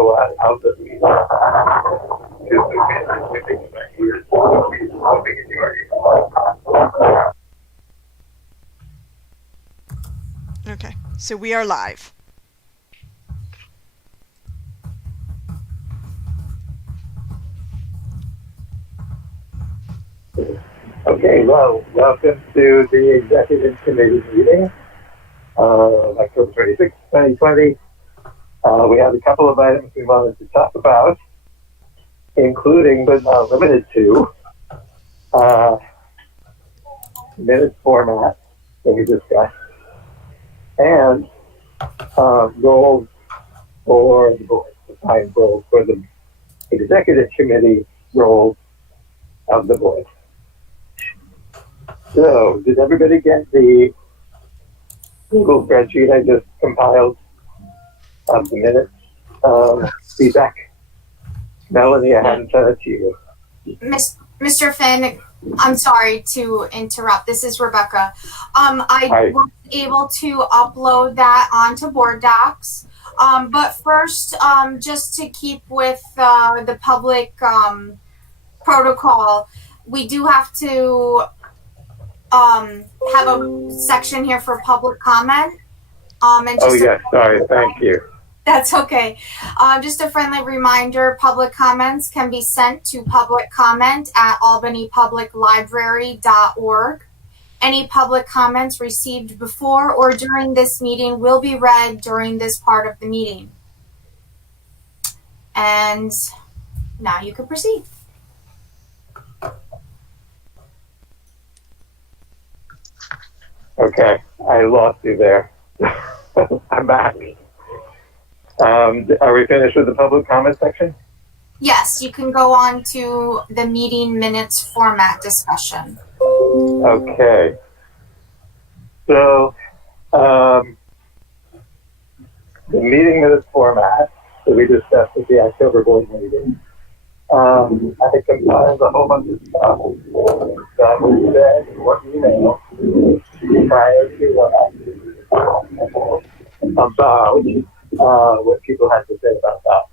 go out of the meeting. Just in my ears. Hoping in your ears. Okay, so we are live. Okay, well, welcome to the Executive Committee meeting of October 26, 2020. We have a couple of items we wanted to talk about, including but not limited to minute format that we discussed and roles for the board, defined roles for the Executive Committee roles of the board. So, did everybody get the Google spreadsheet I just compiled of the minutes feedback? Melanie, I haven't sent it to you. Mr. Finn, I'm sorry to interrupt. This is Rebecca. I was able to upload that onto Board Docs. But first, just to keep with the public protocol, we do have to have a section here for public comment. Sorry, thank you. That's okay. Just a friendly reminder, public comments can be sent to publiccomment@albanypubliclibrary.org. Any public comments received before or during this meeting will be read during this part of the meeting. And now you can proceed. Okay, I lost you there. I'm back. Are we finished with the public comment section? Yes, you can go on to the meeting minutes format discussion. Okay. So, the meeting minutes format that we discussed at the October board meeting, I compiled a whole bunch of stuff that was said in what email prior to about what people had to say about that.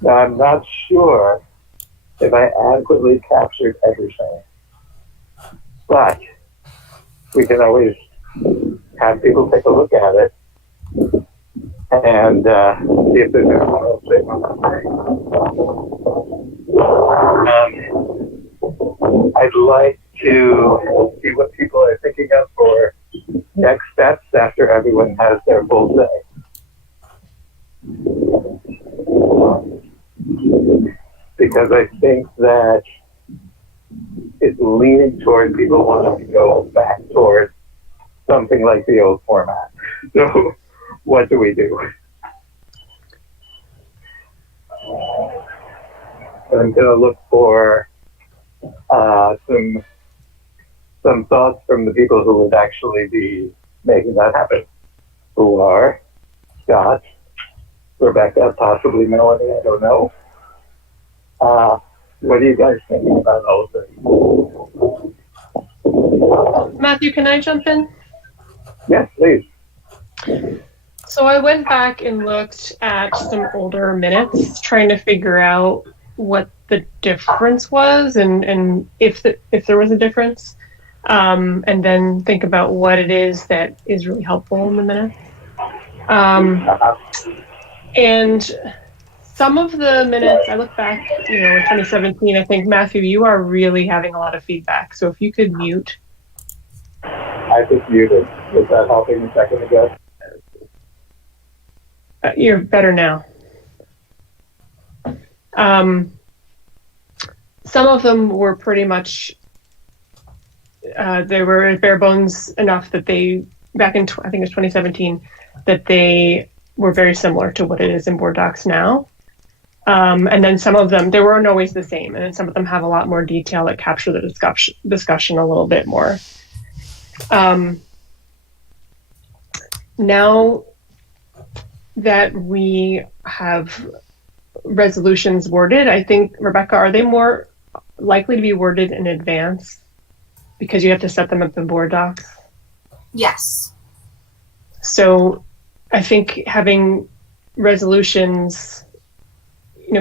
Now, I'm not sure if I adequately captured everything, but we can always have people take a look at it and see if there's anything else they want to say. I'd like to see what people are thinking of for next steps after everyone has their full say. Because I think that it's leaning toward people wanting to go back towards something like the old format. So, what do we do? I'm going to look for some thoughts from the people who would actually be making that happen, who are Scott, Rebecca, possibly Melanie, I don't know. What are you guys thinking about all of this? Matthew, can I jump in? Yes, please. So I went back and looked at some older minutes, trying to figure out what the difference was and if there was a difference, and then think about what it is that is really helpful in the minutes. And some of the minutes, I look back, in 2017, I think, Matthew, you are really having a lot of feedback. So if you could mute. I just muted. Was that helping a second ago? You're better now. Some of them were pretty much, they were bare bones enough that they, back in, I think it was 2017, that they were very similar to what it is in Board Docs now. And then some of them, they weren't always the same. And then some of them have a lot more detail that capture the discussion a little bit more. Now that we have resolutions worded, I think, Rebecca, are they more likely to be worded in advance because you have to set them up in Board Docs? Yes. So I think having resolutions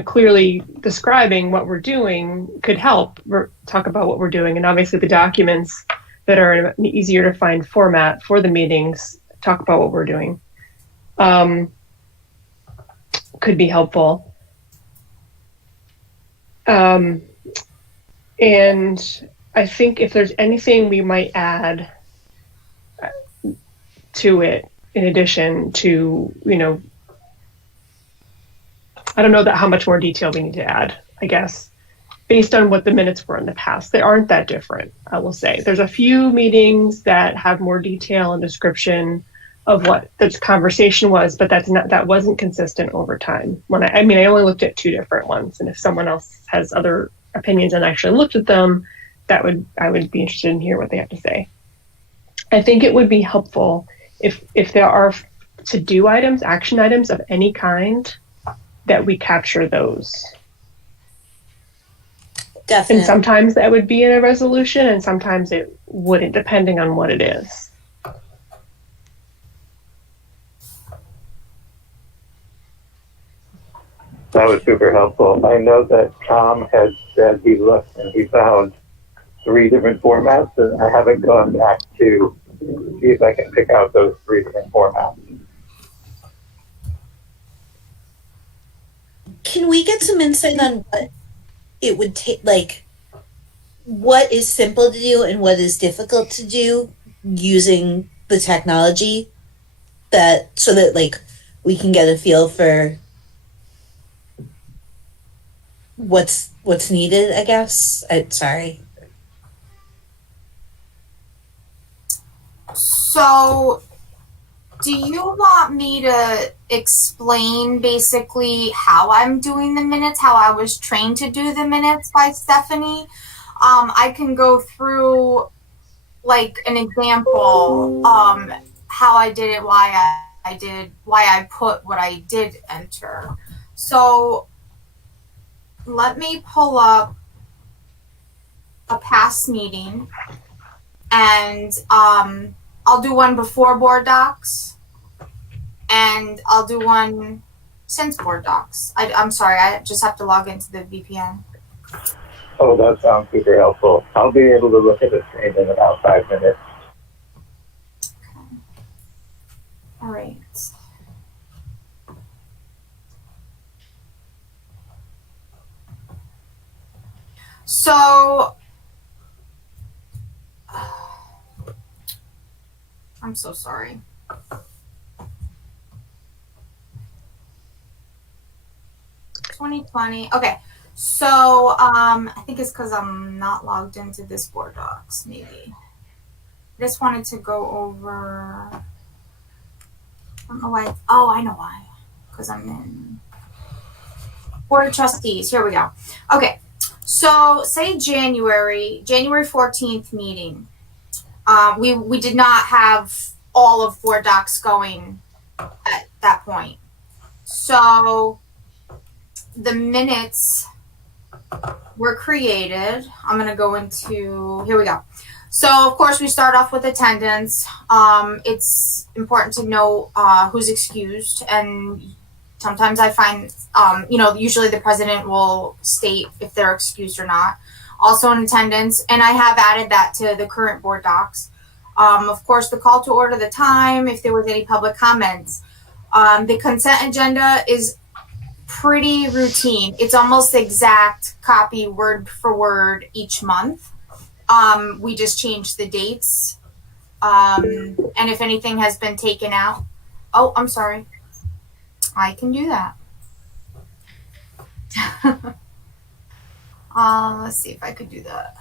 clearly describing what we're doing could help talk about what we're doing. And obviously the documents that are in an easier to find format for the meetings talk about what we're doing. Could be helpful. And I think if there's anything we might add to it, in addition to, I don't know how much more detail we need to add, I guess, based on what the minutes were in the past. They aren't that different, I will say. There's a few meetings that have more detail and description of what the conversation was, but that wasn't consistent over time. I only looked at 2 different ones, and if someone else has other opinions and actually looked at them, I would be interested in hearing what they have to say. I think it would be helpful if there are to-do items, action items of any kind, that we capture those. Definitely. And sometimes that would be in a resolution, and sometimes it wouldn't, depending on what it is. That was super helpful. I know that Tom had said he looked and he found 3 different formats, and I haven't gone back to see if I can pick out those 3 different formats. Can we get some insight on what it would take, like what is simple to do and what is difficult to do using the technology, so that like we can get a feel for what's needed, I guess. Sorry. So, do you want me to explain basically how I'm doing the minutes, how I was trained to do the minutes by Stephanie? I can go through like an example, how I did it, why I put what I did enter. So let me pull up a past meeting, and I'll do one before board docs, and I'll do one since board docs. I'm sorry, I just have to log into the VPN. Oh, that sounds super helpful. I'll be able to look at the screen in about 5 minutes. Okay. All right. So, I'm so sorry. $2020. Okay. So, I think it's because I'm not logged into this board docs, maybe. I just wanted to go over, I don't know why. Oh, I know why. Because I'm in Board of Trustees. Here we go. Okay. So, say January 14th meeting. We did not have all of board docs going at that point. So, the minutes were created. I'm going to go into, here we go. So, of course, we start off with attendance. It's important to know who's excused, and sometimes I find, usually the president will state if they're excused or not. Also in attendance, and I have added that to the current board docs. Of course, the call to order, the time, if there was any public comments. The consent agenda is pretty routine. It's almost exact copy word for word each month. We just changed the dates. And if anything has been taken out. Oh, I'm sorry. I can do that. Let's see if I could do that.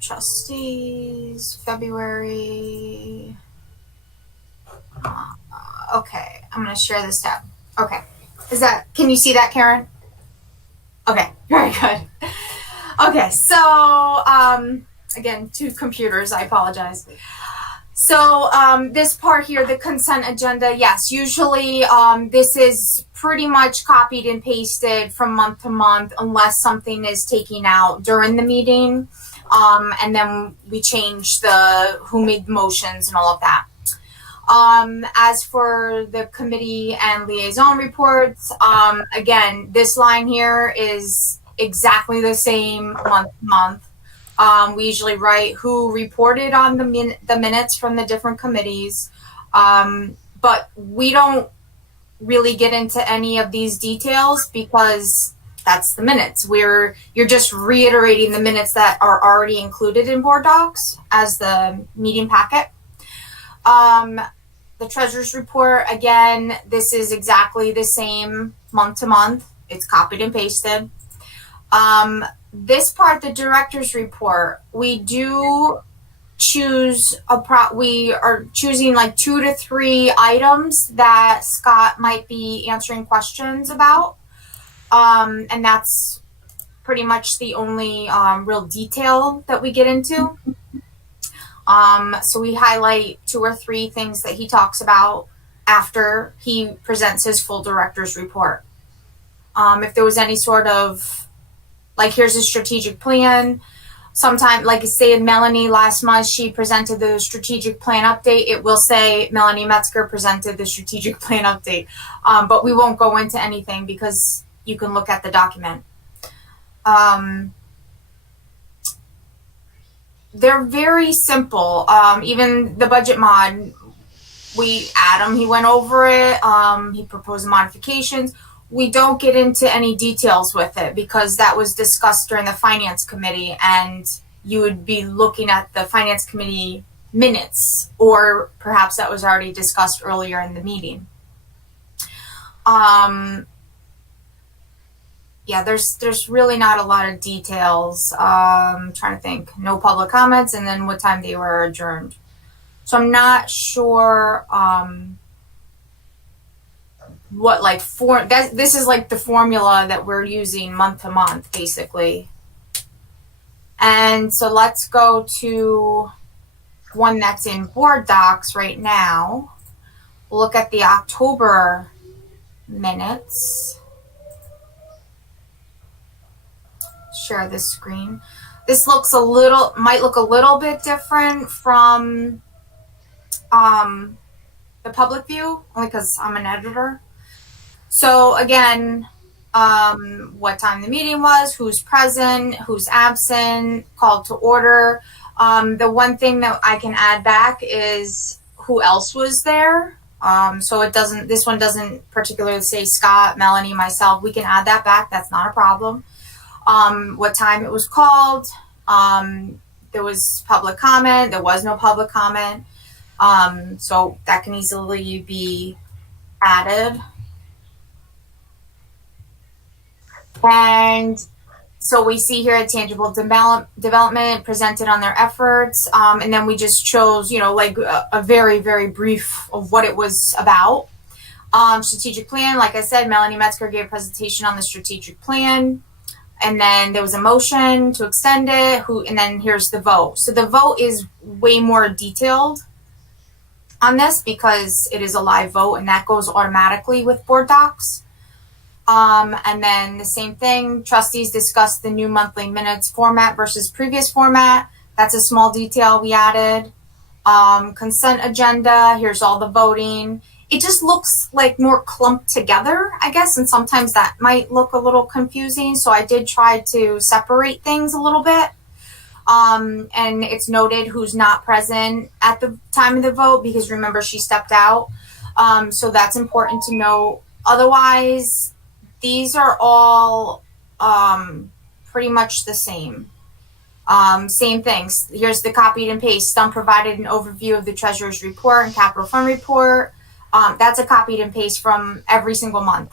Trustees, February. Okay, I'm going to share this tab. Okay. Can you see that, Karen? Okay, very good. Okay, so, again, 2 computers, I apologize. So, this part here, the consent agenda, yes, usually, this is pretty much copied and pasted from month to month unless something is taken out during the meeting. And then we change who made the motions and all of that. As for the committee and liaison reports, again, this line here is exactly the same month to month. We usually write who reported on the minutes from the different committees, but we don't really get into any of these details because that's the minutes. You're just reiterating the minutes that are already included in board docs as the meeting packet. The treasurer's report, again, this is exactly the same month to month. It's copied and pasted. This part, the director's report, we do choose we are choosing like 2 to 3 items that Scott might be answering questions about. And that's pretty much the only real detail that we get into. So we highlight 2 or 3 things that he talks about after he presents his full director's report. If there was any sort of, like, here's a strategic plan. Sometime, like say Melanie last month, she presented the strategic plan update. It will say Melanie Metzger presented the strategic plan update. But we won't go into anything because you can look at the document. They're very simple. Even the budget mod, Adam, he went over it. He proposed modifications. We don't get into any details with it because that was discussed during the finance committee, and you would be looking at the finance committee minutes, or perhaps that was already discussed earlier in the meeting. Yeah, there's really not a lot of details. I'm trying to think. No public comments, and then what time they were adjourned. So I'm not sure what this is like the formula that we're using month to month, basically. And so let's go to one that's in board docs right now. We'll look at the October minutes. Share this screen. This might look a little bit different from the public view, only because I'm an editor. So again, what time the meeting was, who's present, who's absent, called to order. The one thing that I can add back is who else was there. So this one doesn't particularly say Scott, Melanie, myself. We can add that back. That's not a problem. What time it was called. There was public comment. There was no public comment. So that can easily be added. And so we see here a tangible development presented on their efforts. And then we just chose, like a very, very brief of what it was about. Strategic plan, like I said, Melanie Metzger gave a presentation on the strategic plan. And then there was a motion to extend it, and then here's the vote. So the vote is way more detailed on this because it is a live vote, and that goes automatically with board docs. And then the same thing, trustees discussed the new monthly minutes format versus previous format. That's a small detail we added. Consent agenda, here's all the voting. It just looks like more clumped together, I guess, and sometimes that might look a little confusing. So I did try to separate things a little bit. And it's noted who's not present at the time of the vote because remember she stepped out. So that's important to note. Otherwise, these are all pretty much the same. Same things. Here's the copied and paste. Some provided an overview of the treasurer's report and capital fund report. That's a copied and paste from every single month.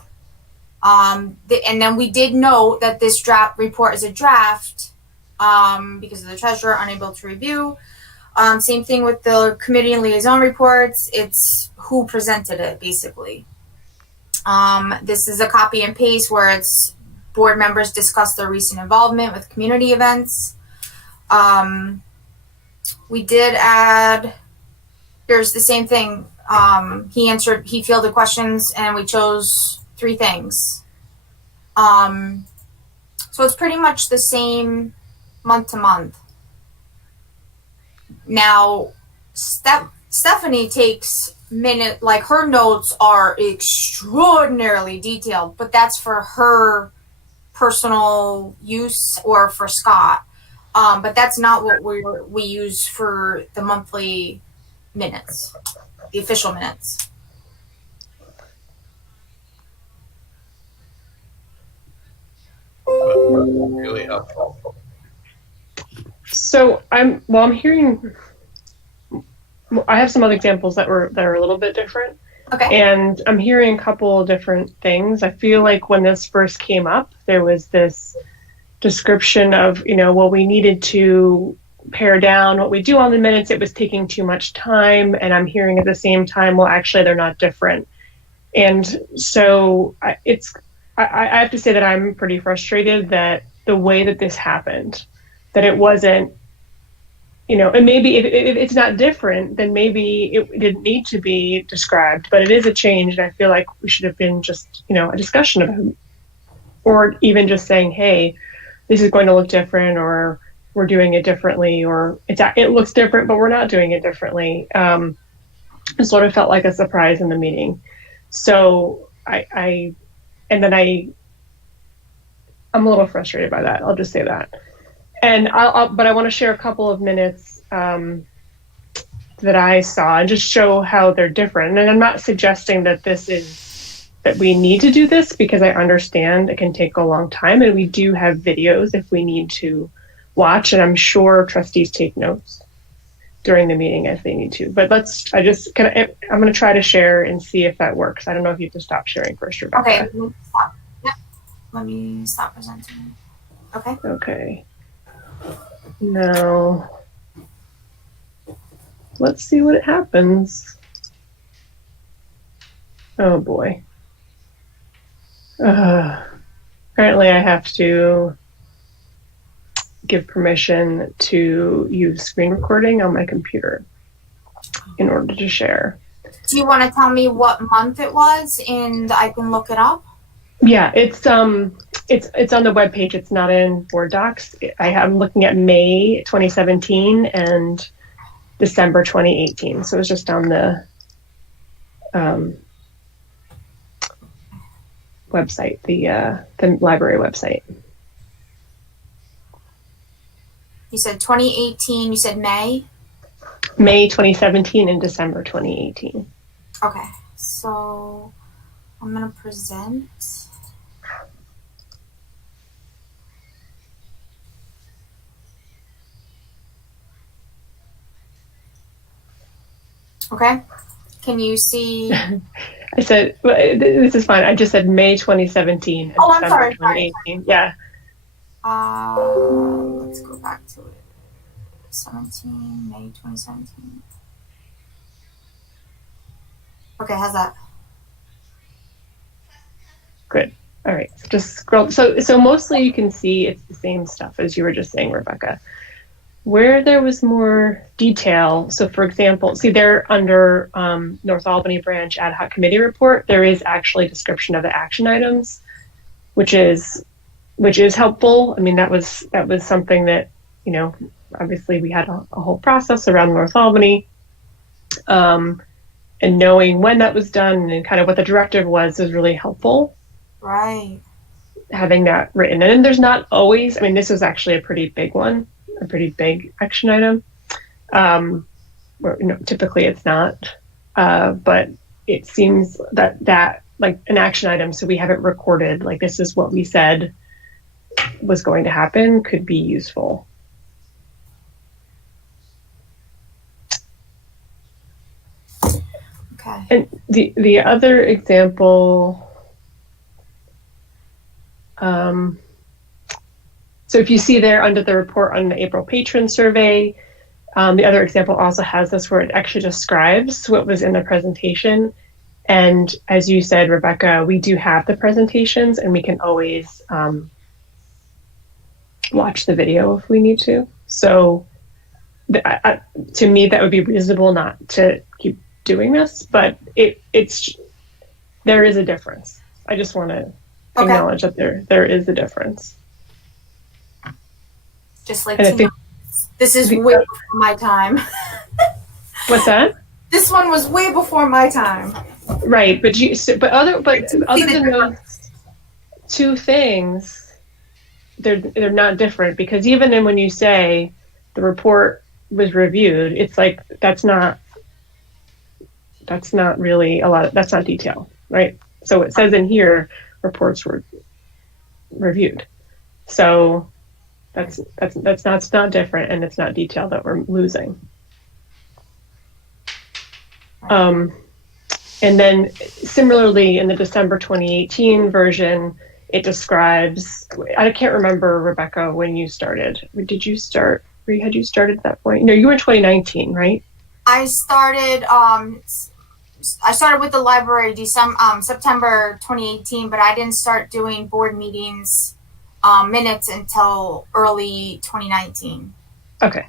And then we did note that this draft report is a draft because of the treasurer unable to review. Same thing with the committee and liaison reports. It's who presented it, basically. This is a copy and paste where it's board members discuss their recent involvement with community events. We did add, here's the same thing. He fielded questions and we chose 3 things. So it's pretty much the same month to month. Now, Stephanie takes minute, like her notes are extraordinarily detailed, but that's for her personal use or for Scott. But that's not what we use for the monthly minutes, the official minutes. Really helpful. So I'm hearing. I have some other examples that are a little bit different. Okay. And I'm hearing a couple of different things. I feel like when this first came up, there was this description of, well, we needed to pare down what we do on the minutes. It was taking too much time. And I'm hearing at the same time, well, actually, they're not different. And so I have to say that I'm pretty frustrated that the way that this happened, that it wasn't, and maybe if it's not different, then maybe it didn't need to be described, but it is a change. And I feel like we should have been just, a discussion about it, or even just saying, hey, this is going to look different, or we're doing it differently, or it looks different, but we're not doing it differently. It sort of felt like a surprise in the meeting. So I'm a little frustrated by that. I'll just say that. And but I want to share a couple of minutes that I saw and just show how they're different. And I'm not suggesting that that we need to do this, because I understand it can take a long time, and we do have videos if we need to watch. And I'm sure trustees take notes during the meeting if they need to. But I'm going to try to share and see if that works. I don't know if you have to stop sharing first, Rebecca. Okay. Stop. Yep. Let me stop presenting. Okay. Okay. Now, let's see what happens. Oh boy. Apparently I have to give permission to use screen recording on my computer in order to share. Do you want to tell me what month it was and I can look it up? Yeah, it's on the webpage. It's not in Board Docs. I'm looking at May 2017 and December 2018. So it's just on the website, the library website. You said 2018. You said May? May 2017 and December 2018. Okay, so I'm going to present. Okay, can you see? I said, this is fine. I just said May 2017 and I'm December sorry. 2018. Yeah. Let's go back to it. 17, May 2017. Okay, how's that? Good. All right. So just scroll. So mostly you can see it's the same stuff as you were just saying, Rebecca. Where there was more detail, so for example, see there under North Albany Branch Ad Hoc Committee Report, there is actually a description of the action items, which is helpful. I mean, that was something that, obviously we had a whole process around North Albany, and knowing when that was done and kind of what the directive was really helpful. Right. Having that written. And there's not always, this was actually a pretty big one. A pretty big action item. Where, typically it's not, but it seems that like an action item, so we haven't recorded, like this is what we said was going to happen, could be useful. Okay. And the other example, so if you see there under the report on the April patron survey, the other example also has this where it actually describes what was in the presentation. And as you said, Rebecca, we do have the presentations and we can always watch the video if we need to. So to me, that would be reasonable not to keep doing this, but there is a difference. I just want to acknowledge that there is a difference. Just like this is way before my time. What's that? This one was way before my time. Right, but other than those two things, they're not different, because even when you say the report was reviewed, it's like that's not really that's not detail, right? So it says in here reports were reviewed. So that's not different, and it's not detail that we're losing. And then similarly in the December 2018 version, it describes, I can't remember, Rebecca, when you started. Had you started at that point? No, you were in 2019, right? I started with the library September 2018, but I didn't start doing board meetings minutes until early 2019. Okay.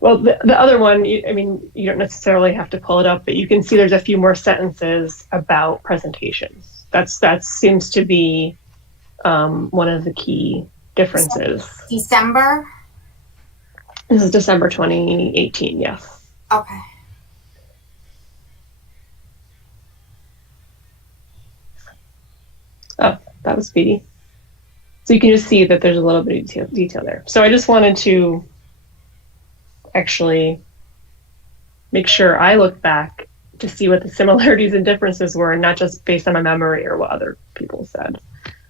Well, the other one, you don't necessarily have to pull it up, but you can see there's a few more sentences about presentations. That seems to be one of the key differences. December? This is December 2018, yes. Okay. Oh, that was speedy. So you can just see that there's a little bit of detail there. So I just wanted to actually make sure I look back to see what the similarities and differences were, and not just based on my memory or what other people said.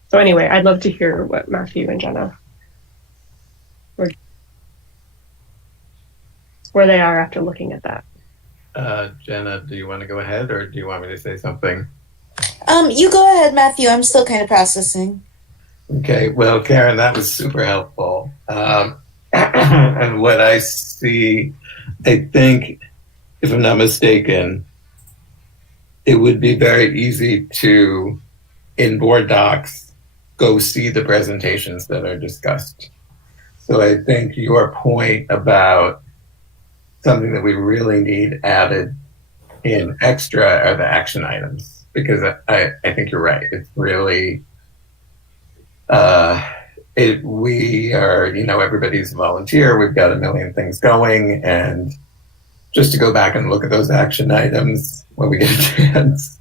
So anyway, I'd love to hear what Matthew and Jenna, where they are after looking at that. Jenna, do you want to go ahead, or do you want me to say something? You go ahead, Matthew. I'm still kind of processing. Okay, well, Karen, that was super helpful. And what I see, I think, if I'm not mistaken, it would be very easy to, in board docs, go see the presentations that are discussed. So I think your point about something that we really need added in extra are the action items, because I think you're right. It's really, we are, everybody's a volunteer. We've got a million things going, and just to go back and look at those action items when we get a chance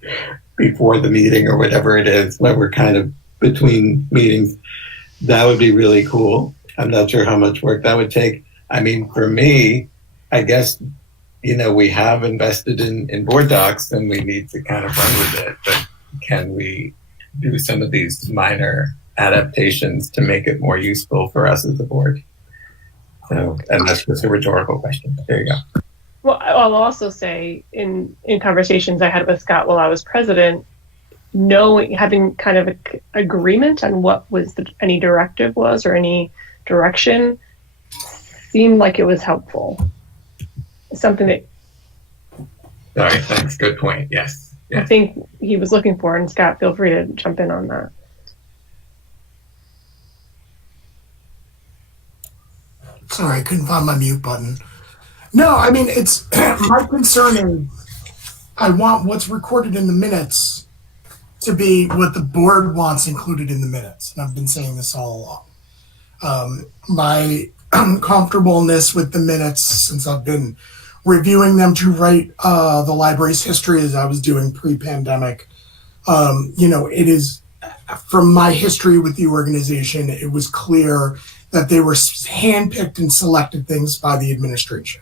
before the meeting or whatever it is, when we're kind of between meetings, that would be really cool. I'm not sure how much work that would take. I mean, for me, I guess, we have invested in board docs and we need to kind of run with it, but can we do some of these minor adaptations to make it more useful for us as a board? So, and that's just a rhetorical question. There you go. Well, I'll also say in conversations I had with Scott while I was president, having kind of an agreement on what was any directive was or any direction seemed like it was helpful. Something that. Sorry, thanks. Good point. Yes. I think he was looking for, and Scott, feel free to jump in on that. Sorry, I couldn't find my mute button. No, I mean, it's my concern is I want what's recorded in the minutes to be what the board wants included in the minutes. And I've been saying this all along. My uncomfortableness with the minutes, since I've been reviewing them to write the library's history as I was doing pre-pandemic, it is, from my history with the organization, it was clear that they were handpicked and selected things by the administration.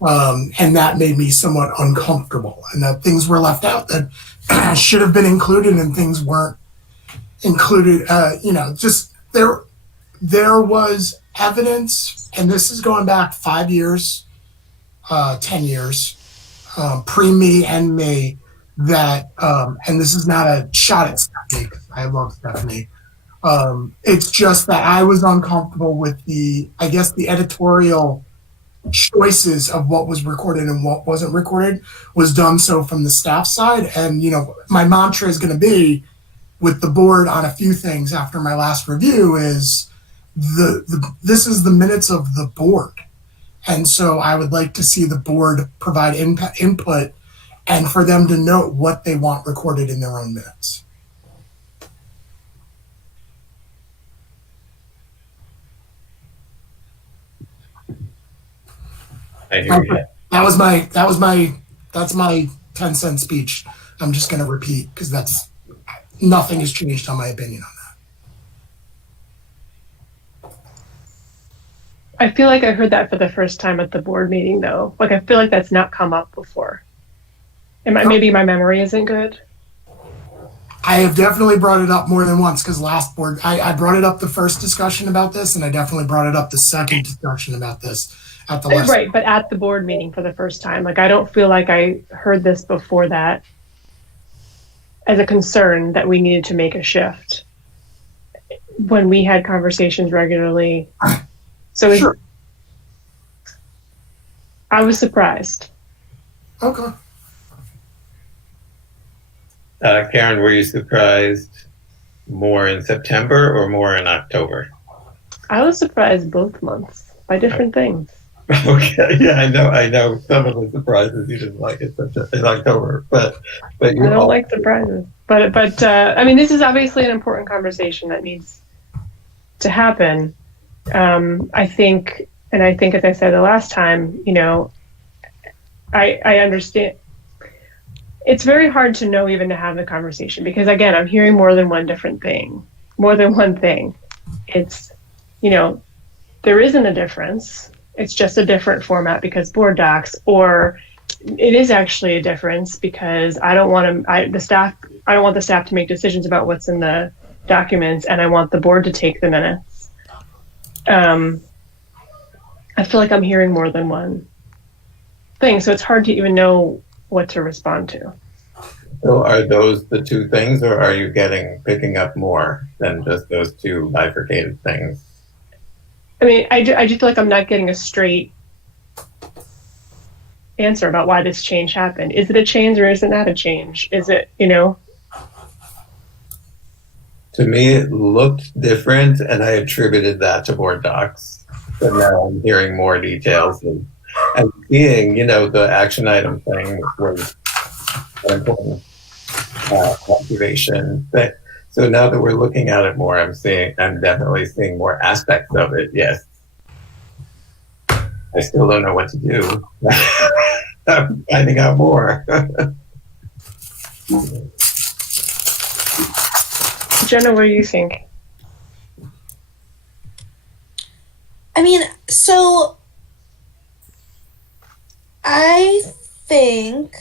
And that made me somewhat uncomfortable, and that things were left out that should have been included and things weren't included. Just there was evidence, and this is going back 5 years, 10 years, pre-me and me, that, and this is not a shot at Stephanie, because I love Stephanie. It's just that I was uncomfortable with the editorial choices of what was recorded and what wasn't recorded was done so from the staff side. And, my mantra is going to be with the board on a few things after my last review is this is the minutes of the board. And so I would like to see the board provide input and for them to note what they want recorded in their own minutes. That's my 10-cent speech. I'm just going to repeat because nothing has changed on my opinion on that. I feel like I heard that for the first time at the board meeting, though. Like, I feel like that's not come up before. Maybe my memory isn't good. I have definitely brought it up more than once because last board, I brought it up the first discussion about this, and I definitely brought it up the second discussion about this at the last. Right, but at the board meeting for the first time. Like, I don't feel like I heard this before that as a concern that we needed to make a shift when we had conversations regularly. So Sure. I was surprised. Okay. Karen, were you surprised more in September or more in October? I was surprised both months by different things. Okay, yeah, I know some of the surprises you didn't like it in October, but you I don't like surprises. But I mean, this is obviously an important conversation that needs to happen. I think, as I said the last time, I understand. It's very hard to know even to have the conversation because, again, I'm hearing more than one thing. It's, there isn't a difference. It's just a different format because board docs, or it is actually a difference because I don't want the staff to make decisions about what's in the documents, and I want the board to take the minutes. I feel like I'm hearing more than one thing, so it's hard to even know what to respond to. So are those the two things, or are you picking up more than just those two bifurcated things? I mean, I just feel like I'm not getting a straight answer about why this change happened. Is it a change or is it not a change? Is it, To me, it looked different, and I attributed that to board docs. But now I'm hearing more details and seeing, the action item thing was an important observation. So now that we're looking at it more, I'm definitely seeing more aspects of it. Yes. I still don't know what to do. I'm finding out more. Jenna, what do you think? I mean, so I think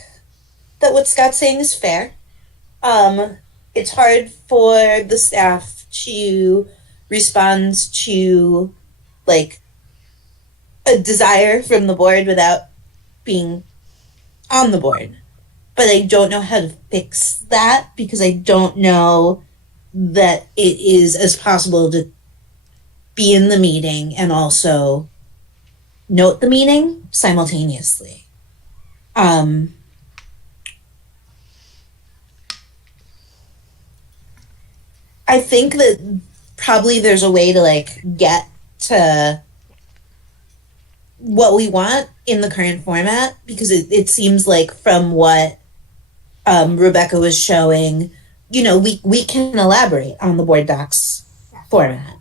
that what Scott's saying is fair. It's hard for the staff to respond to like a desire from the board without being on the board. But I don't know how to fix that because I don't know that it is as possible to be in the meeting and also note the meeting simultaneously. I think that probably there's a way to get to what we want in the current format because it seems like from what Rebecca was showing, we can elaborate on the board docs format.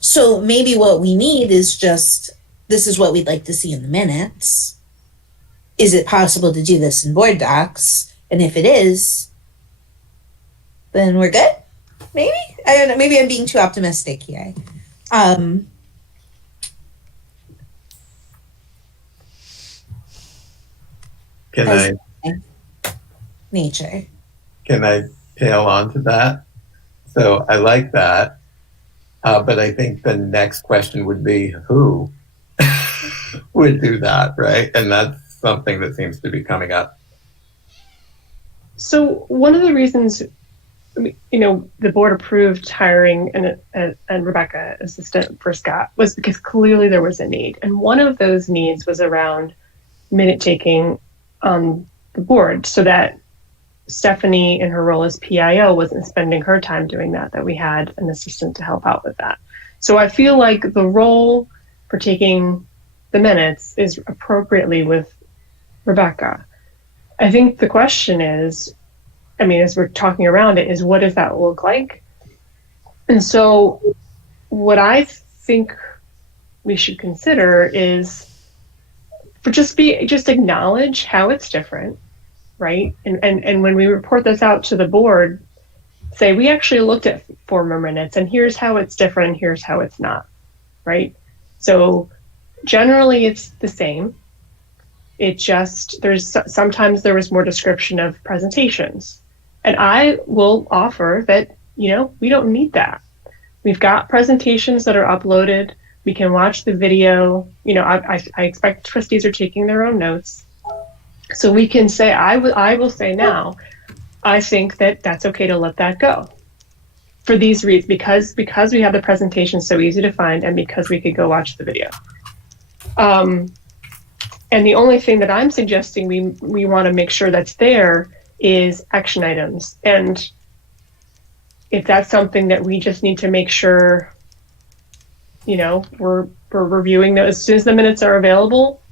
So maybe what we need is just, this is what we'd like to see in the minutes. Is it possible to do this in board docs? And if it is, then we're good? Maybe? I don't know. Maybe I'm being too optimistic here. Nature. Can I tail on to that? So I like that. But I think the next question would be who would do that, right? And that's something that seems to be coming up. So one of the reasons, the board approved hiring and Rebecca assistant for Scott was because clearly there was a need. And one of those needs was around minute taking on the board so that Stephanie in her role as PIO wasn't spending her time doing that we had an assistant to help out with that. So I feel like the role for taking the minutes is appropriately with Rebecca. I think the question is, as we're talking around it, is what does that look like? And so what I think we should consider is for just acknowledge how it's different, right? And when we report this out to the board, say we actually looked at former minutes and here's how it's different and here's how it's not, right? So generally it's the same. It just, sometimes there was more description of presentations. And I will offer that, we don't need that. We've got presentations that are uploaded. We can watch the video. I expect trustees are taking their own notes. So we can say, I will say now, I think that that's okay to let that go. For these reasons, because we have the presentation so easy to find and because we could go watch the video. And the only thing that I'm suggesting we want to make sure that's there is action items. And if that's something that we just need to make sure, we're reviewing those as soon as the minutes are available,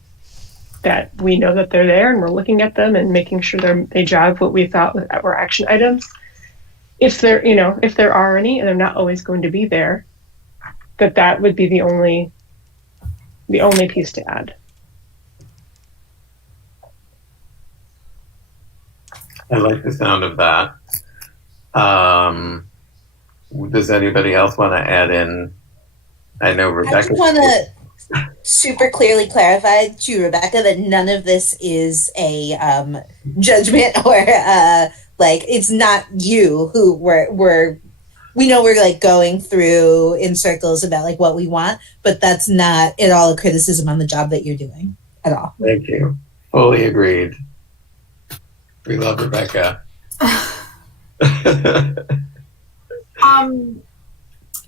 that we know that they're there and we're looking at them and making sure they jive what we thought were action items. If there are any, and they're not always going to be there, that would be the only piece to add. I like the sound of that. Does anybody else want to add in? I know Rebecca. I just want to super clearly clarify to Rebecca that none of this is a judgment or it's not you who we know we're going through in circles about what we want, but that's not at all a criticism on the job that you're doing at all. Thank you. Fully agreed. We love Rebecca.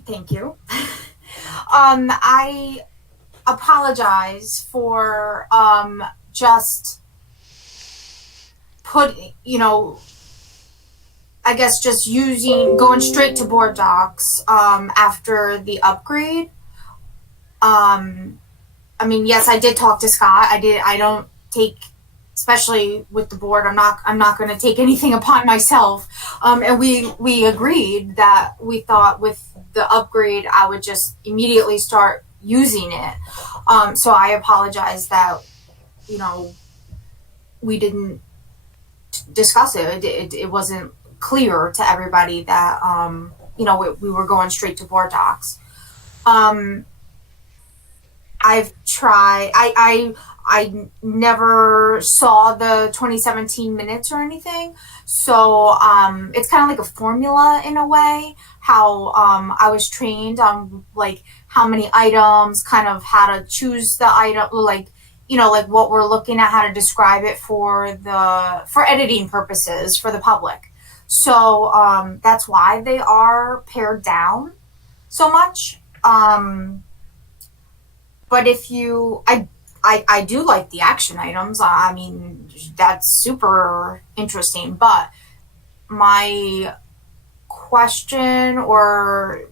Thank you. I apologize for just I guess just going straight to board docs after the upgrade. Yes, I did talk to Scott. I don't take, especially with the board, I'm not going to take anything upon myself. And we agreed that we thought with the upgrade, I would just immediately start using it. So I apologize that, we didn't discuss it. It wasn't clear to everybody that, we were going straight to board docs. I've tried, I never saw the 2017 minutes or anything. So it's kind of like a formula in a way, how I was trained on how many items, kind of how to choose the item, what we're looking at, how to describe it for editing purposes for the public. So that's why they are pared down so much. But if I do like the action items. That's super interesting. But my question or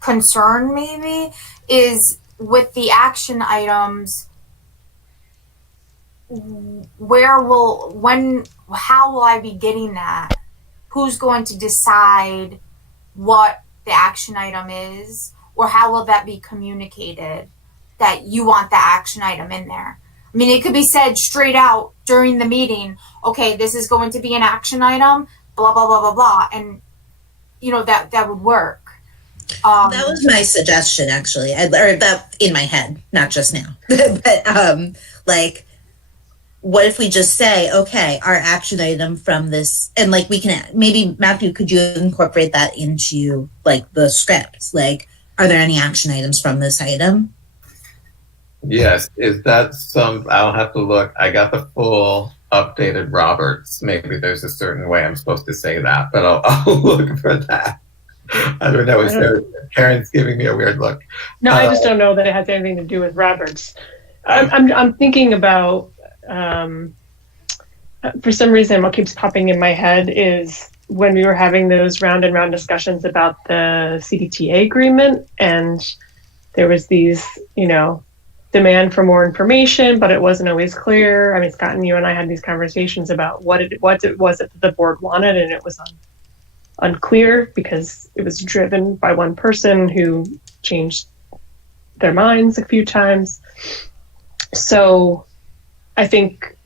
concern maybe is with the action items, how will I be getting that? Who's going to decide what the action item is? Or how will that be communicated? That you want the action item in there. It could be said straight out during the meeting, okay, this is going to be an action item, blah, blah, blah, blah, blah. And, that would work. That was my suggestion, actually, or that in my head, not just now. But, what if we just say, okay, our action item from this, and we can, maybe, Matthew, could you incorporate that into, the script? Are there any action items from this item? Yes, is that I'll have to look. I got the full updated Roberts. Maybe there's a certain way I'm supposed to say that, but I'll look for that. I don't know. Karen's giving me a weird look. No, I just don't know that it has anything to do with Roberts. I'm thinking about, for some reason, what keeps popping in my head is when we were having those round and round discussions about the CDTA agreement, and there was these, demand for more information, but it wasn't always clear. Scott and you and I had these conversations about what it was that the board wanted, and it was unclear because it was driven by one person who changed their minds a few times. So I think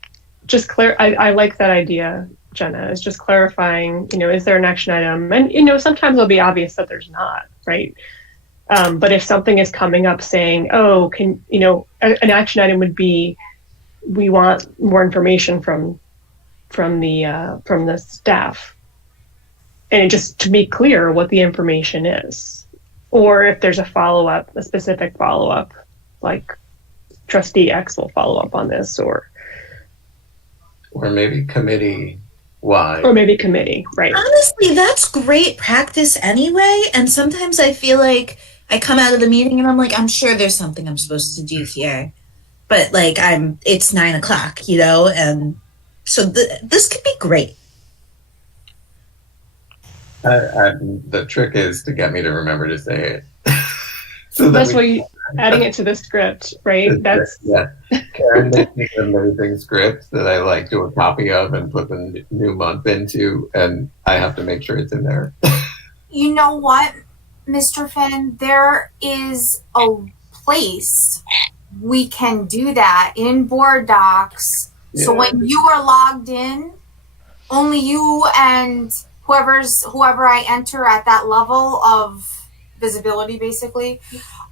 just I like that idea, Jenna, is just clarifying, is there an action item? And, sometimes it'll be obvious that there's not, right? But if something is coming up saying, oh, an action item would be, we want more information from the staff, and just to be clear what the information is, or if there's a specific follow-up, like trustee X will follow up on this, or maybe committee Y, or maybe committee, right? Honestly, that's great practice anyway. And sometimes I feel like I come out of the meeting and I'm like, I'm sure there's something I'm supposed to do here, but like it's 9:00, and so this could be great. the trick is to get me to remember to say it. So that's why you adding it to the script, right? Karen makes me an amazing script that I like do a copy of and put the new month into, and I have to make sure it's in there. You know what, Mr. Finn? There is a place we can do that in board docs. Yeah. So when you are logged in, only you and whoever I enter at that level of visibility, basically,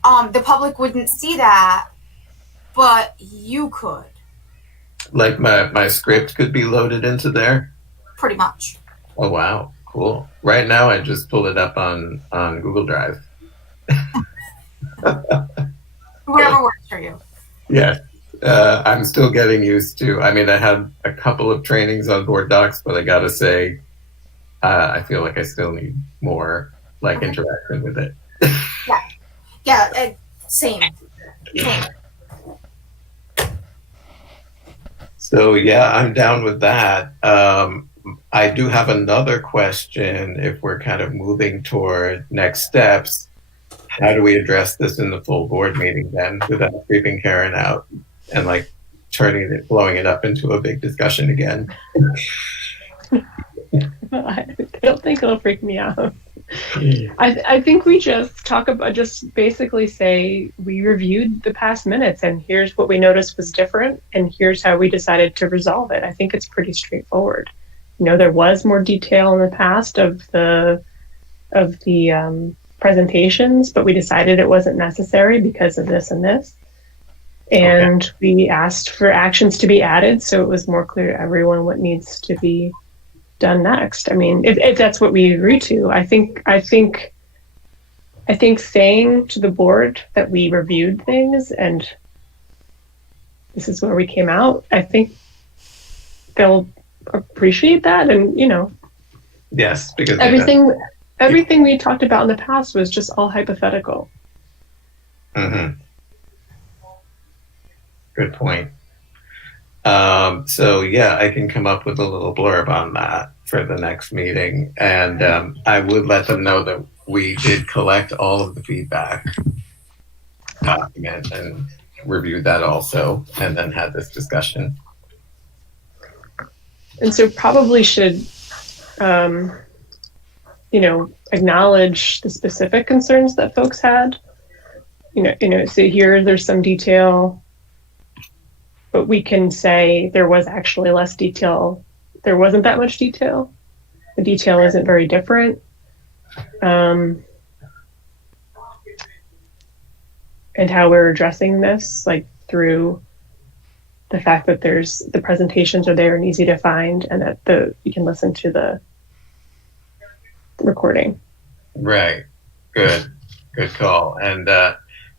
the public wouldn't see that, but you could. Like my script could be loaded into there? Pretty much. Oh, wow. Cool. Right now, I just pulled it up on Google Drive. Whatever works for you. Yes. I'm still getting used to, I had a couple of trainings on board docs, but I got to say, I feel like I still need more interaction with it. Yeah. Same. So yeah, I'm down with that. I do have another question. If we're kind of moving toward next steps, how do we address this in the full board meeting then, without creeping Karen out and blowing it up into a big discussion again? I don't think it'll freak me out. I think we just basically say we reviewed the past minutes and here's what we noticed was different and here's how we decided to resolve it. I think it's pretty straightforward. There was more detail in the past of the presentations, but we decided it wasn't necessary because of this and this. And we asked for actions to be added so it was more clear to everyone what needs to be done next. If that's what we agree to, I think saying to the board that we reviewed things and this is where we came out, I think they'll appreciate that. And yes, because everything we talked about in the past was just all hypothetical. Mm-hmm. Good point. So yeah, I can come up with a little blurb on that for the next meeting, and I would let them know that we did collect all of the feedback document and reviewed that also, and then had this discussion. And so probably should, acknowledge the specific concerns that folks had. So here there's some detail. But we can say there was actually less detail. There wasn't that much detail. The detail isn't very different. And how we're addressing this, through the fact that the presentations are there and easy to find, and that you can listen to the recording. Right. Good call. And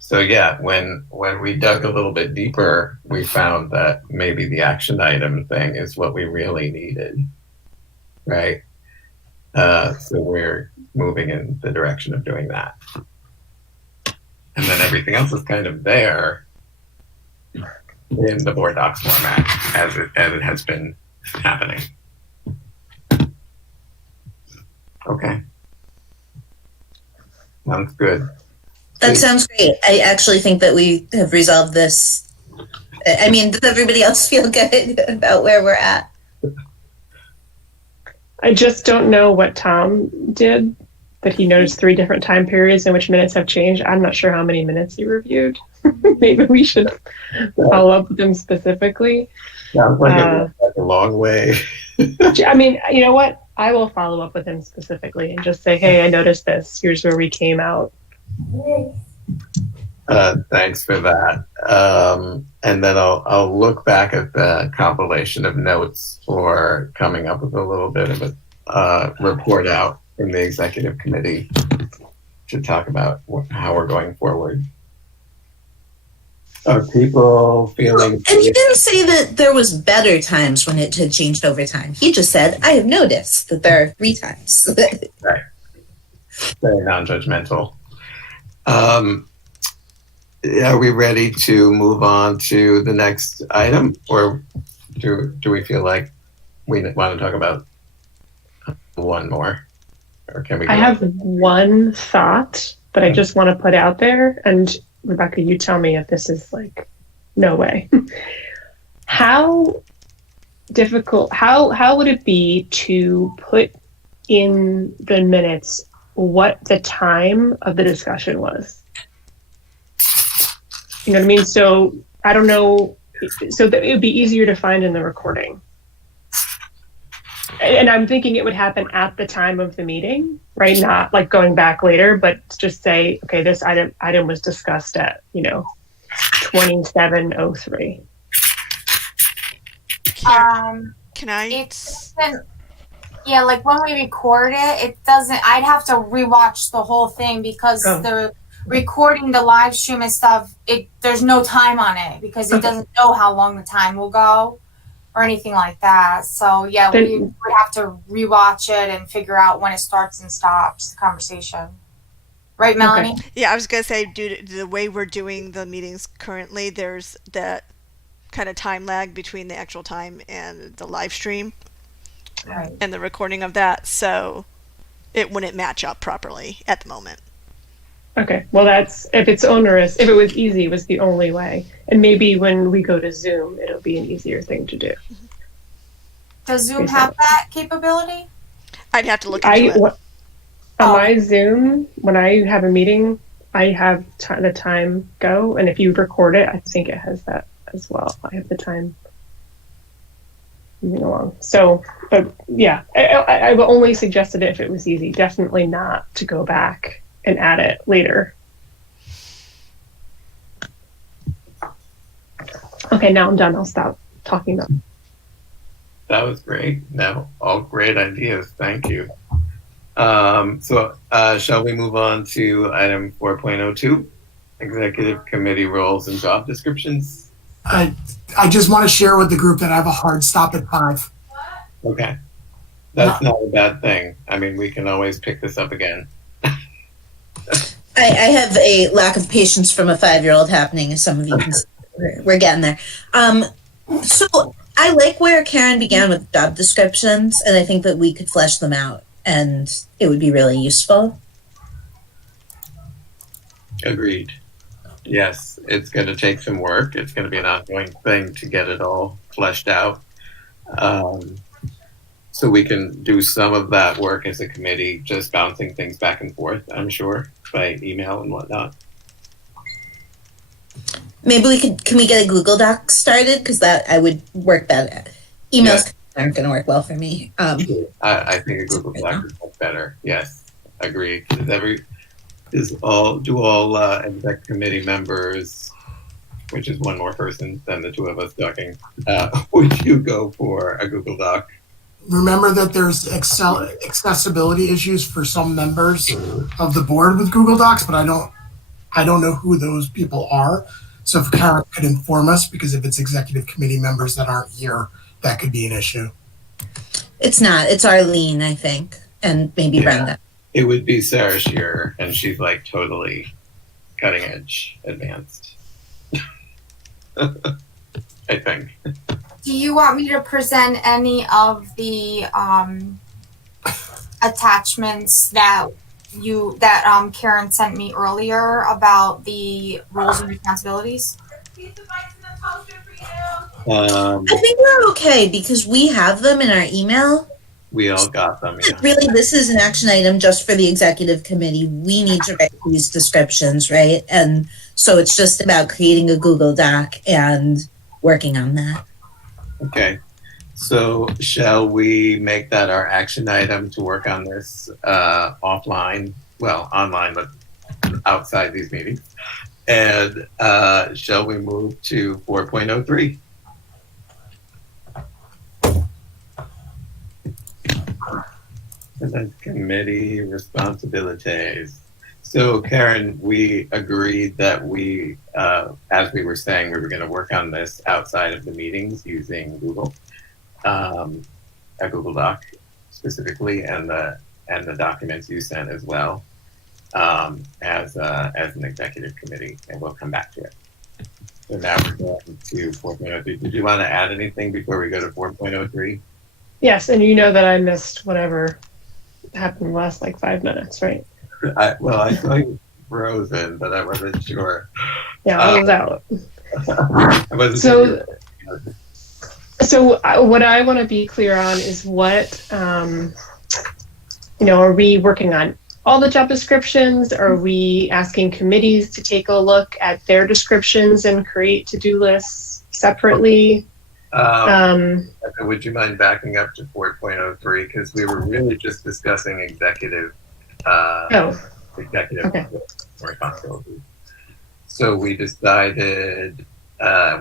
so yeah, when we dug a little bit deeper, we found that maybe the action item thing is what we really needed, right? So we're moving in the direction of doing that. And then everything else is kind of there in the board docs format as it has been happening. Okay. Sounds good. That sounds great. I actually think that we have resolved this. Does everybody else feel good about where we're at? I just don't know what Tom did that he noticed 3 different time periods in which minutes have changed. I'm not sure how many minutes he reviewed. Maybe we should follow up with him specifically. Sounds like a long way. I mean, you know what? I will follow up with him specifically and just say, hey, I noticed this. Here's where we came out. Thanks for that. And then I'll look back at the compilation of notes for coming up with a little bit of a report out from the executive committee to talk about how we're going forward. Are people feeling... And he didn't say that there was better times when it had changed over time. He just said, I have noticed that there are 3 times. Right. Very non-judgmental. Are we ready to move on to the next item? Or do we feel like we want to talk about one more? Or can we go I have one thought that I just want to put out there. And Rebecca, you tell me if this is like, no way. How difficult, how would it be to put in the minutes what the time of the discussion was? You know what I mean? So I don't know, so that it would be easier to find in the recording. And I'm thinking it would happen at the time of the meeting, right? Not like going back later, but just say, okay, this item was discussed at, 27:03. Can I? Yeah, like when we record it doesn't. I'd have to rewatch the whole thing because the recording, the live stream and stuff. There's no time on it because it doesn't know how long the time will go or anything like that. So yeah, we would have to rewatch it and figure out when it starts and stops the conversation. Right, Melanie? Okay. Yeah, I was going to say, due to the way we're doing the meetings currently, there's that kind of time lag between the actual time and the live stream and the recording of that. So it wouldn't match up properly at the moment. Okay, well that's, if it's onerous, if it was easy, it was the only way. And maybe when we go to Zoom, it'll be an easier thing to do. Does Zoom have that capability? I'd have to look into it. On my Zoom, when I have a meeting, I have the time go, and if you record it, I think it has that as well. I have the time moving along. So, but yeah, I only suggested it if it was easy. Definitely not to go back and add it later. Okay, now I'm done. I'll stop talking about it. That was great. No, all great ideas. Thank you. So shall we move on to item 4.02, executive committee roles and job descriptions? I just want to share with the group that I have a hard stop at 5. Okay. That's not a bad thing. I mean, we can always pick this up again. I have a lack of patience from a 5-year-old happening, as some of you can see. We're getting there. So I like where Karen began with job descriptions, and I think that we could flesh them out, and it would be really useful. Agreed. Yes, it's going to take some work. It's going to be an ongoing thing to get it all fleshed out. So we can do some of that work as a committee, just bouncing things back and forth, I'm sure, by email and whatnot. Maybe can we get a Google Doc started? Because that I would work that. Emails aren't going to work well for me. I think a Google Doc is much better. Yes, agreed. Do all exec committee members, which is one more person than the two of us talking, would you go for a Google Doc? Remember that there's accessibility issues for some members of the board with Google Docs, but I don't know who those people are. So if Karen could inform us, because if it's executive committee members that aren't here, that could be an issue. It's not. It's Arlene, I think, and maybe Brenda. It would be Sarah Shearer, and she's like totally cutting edge, advanced. I think. Do you want me to present any of the attachments that Karen sent me earlier about the roles and responsibilities? I think we're okay because we have them in our email, We all got them. Yeah. Really, this is an action item just for the executive committee. We need to write these descriptions, right? And so it's just about creating a Google Doc and working on that. Okay. So shall we make that our action item to work on this offline? Well, online, but outside these meetings. And shall we move to 4.03? And then committee responsibilities. So Karen, we agreed that we, as we were saying, we were going to work on this outside of the meetings using Google, a Google Doc specifically, and the documents you sent as well, as an executive committee, and we'll come back to it. So now we're going to 4.03. Did you want to add anything before we go to 4.03? Yes, and you know that I missed whatever happened last 5 minutes, right? I saw you frozen, but I wasn't sure. Yeah, I was out. I wasn't sure. So what I want to be clear on is what, are we working on all the job descriptions? Are we asking committees to take a look at their descriptions and create to-do lists separately? Would you mind backing up to 4.03? Because we were really just discussing executive responsibilities. So we decided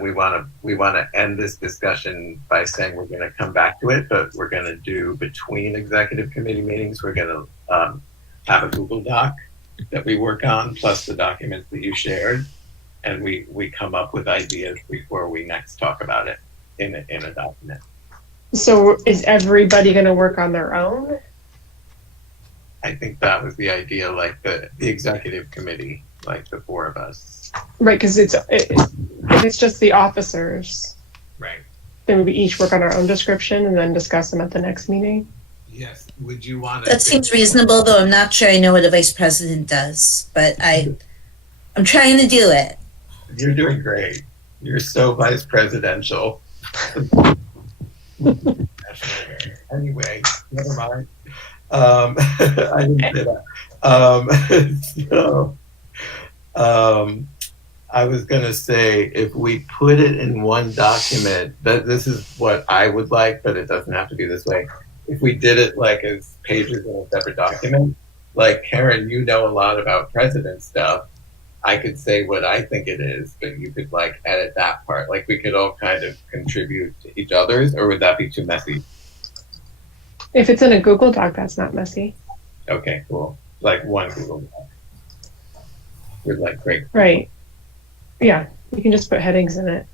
we want to end this discussion by saying we're going to come back to it, but we're going to do between executive committee meetings. We're going to have a Google Doc that we work on, plus the documents that you shared, and we come up with ideas before we next talk about it in a document. So is everybody going to work on their own? I think that was the idea, the executive committee, the four of us. Right, because if it's just the officers, right, then we each work on our own description and then discuss them at the next meeting. Yes. Would you want to? That seems reasonable, though I'm not sure I know what a vice president does, but I'm trying to do it. You're doing great. You're so vice presidential. Anyway, never mind. I didn't say that. I was going to say, if we put it in one document, that this is what I would like, but it doesn't have to be this way. If we did it as pages in a separate document, Karen, you know a lot about president stuff. I could say what I think it is, but you could edit that part. We could all kind of contribute to each other's, or would that be too messy? If it's in a Google Doc, that's not messy. Okay, cool. One Google Doc. With great. Right. Yeah, you can just put headings in it.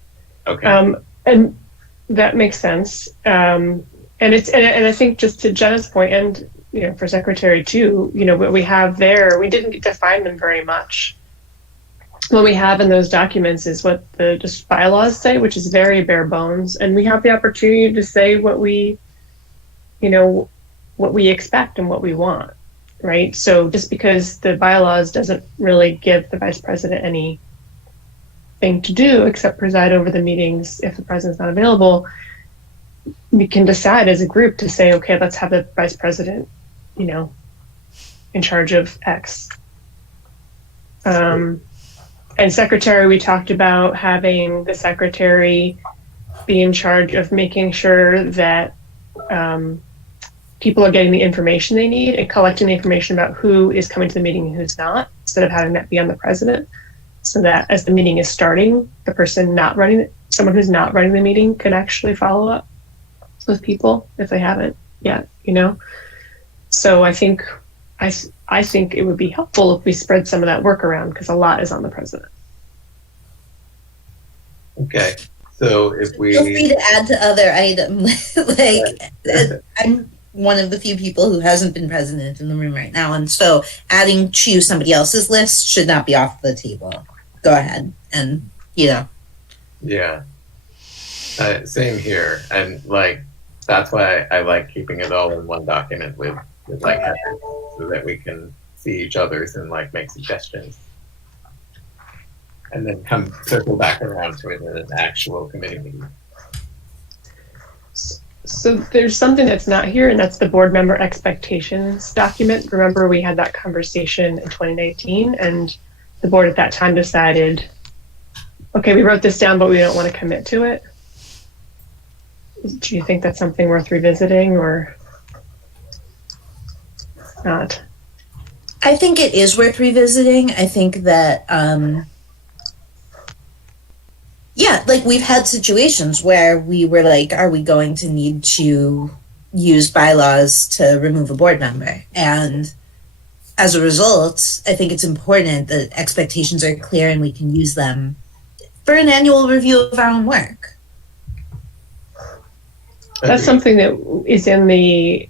Okay. And that makes sense. And I think, just to Jenna's point, and for secretary too, what we have there, we didn't define them very much. What we have in those documents is what the just bylaws say, which is very bare bones, and we have the opportunity to say what we expect and what we want, right? So just because the bylaws doesn't really give the vice president anything to do except preside over the meetings if the president's not available, we can decide as a group to say, okay, let's have the vice president, in charge of X. And secretary, we talked about having the secretary be in charge of making sure that people are getting the information they need and collecting the information about who is coming to the meeting and who's not, instead of having that be on the president, so that as the meeting is starting, someone who's not running the meeting can actually follow up with people if they haven't yet, So I think it would be helpful if we spread some of that work around, because a lot is on the president. Okay. So if we Feel free to add to other items. I'm one of the few people who hasn't been president in the room right now, and so adding to somebody else's list should not be off the table. Go ahead, and Yeah. Same here, and that's why I like keeping it all in one document with headers, so that we can see each other's and make suggestions, and then circle back around to it in an actual committee meeting. So there's something that's not here, and that's the board member expectations document. Remember, we had that conversation in 2019, and the board at that time decided, okay, we wrote this down, but we don't want to commit to it. Do you think that's something worth revisiting or not? I think it is worth revisiting. I think that, yeah, like we've had situations where we were like, are we going to need to use bylaws to remove a board member? And as a result, I think it's important that expectations are clear and we can use them for an annual review of our own work. That's something that is in the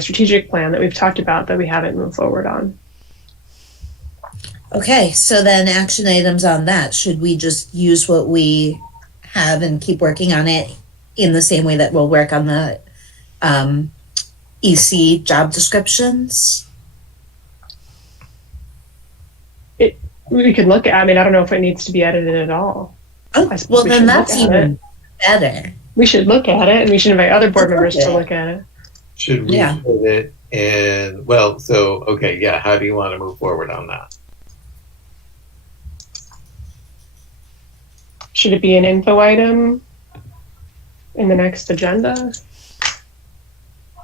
strategic plan that we've talked about that we haven't moved forward on. Okay, so then action items on that. Should we just use what we have and keep working on it in the same way that we'll work on the EC job descriptions? We could look at, I mean, I don't know if it needs to be edited at all. Oh, well, then that's even better. We should look at it, and we should invite other board members to look at it. Should we put it in, well, so, okay, yeah, how do you want to move forward on that? Should it be an info item in the next agenda?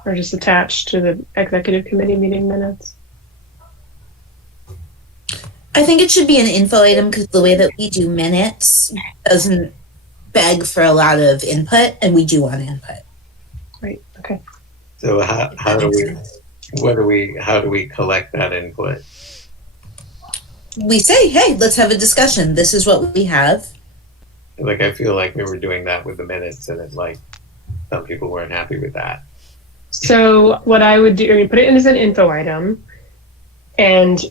Or just attached to the executive committee meeting minutes? I think it should be an info item because the way that we do minutes doesn't beg for a lot of input, and we do want input. Right, okay. So how do we collect that input? We say, hey, let's have a discussion. This is what we have. Like, I feel like we were doing that with the minutes, and it's like some people weren't happy with that. So what I would do, I mean, put it in as an info item, and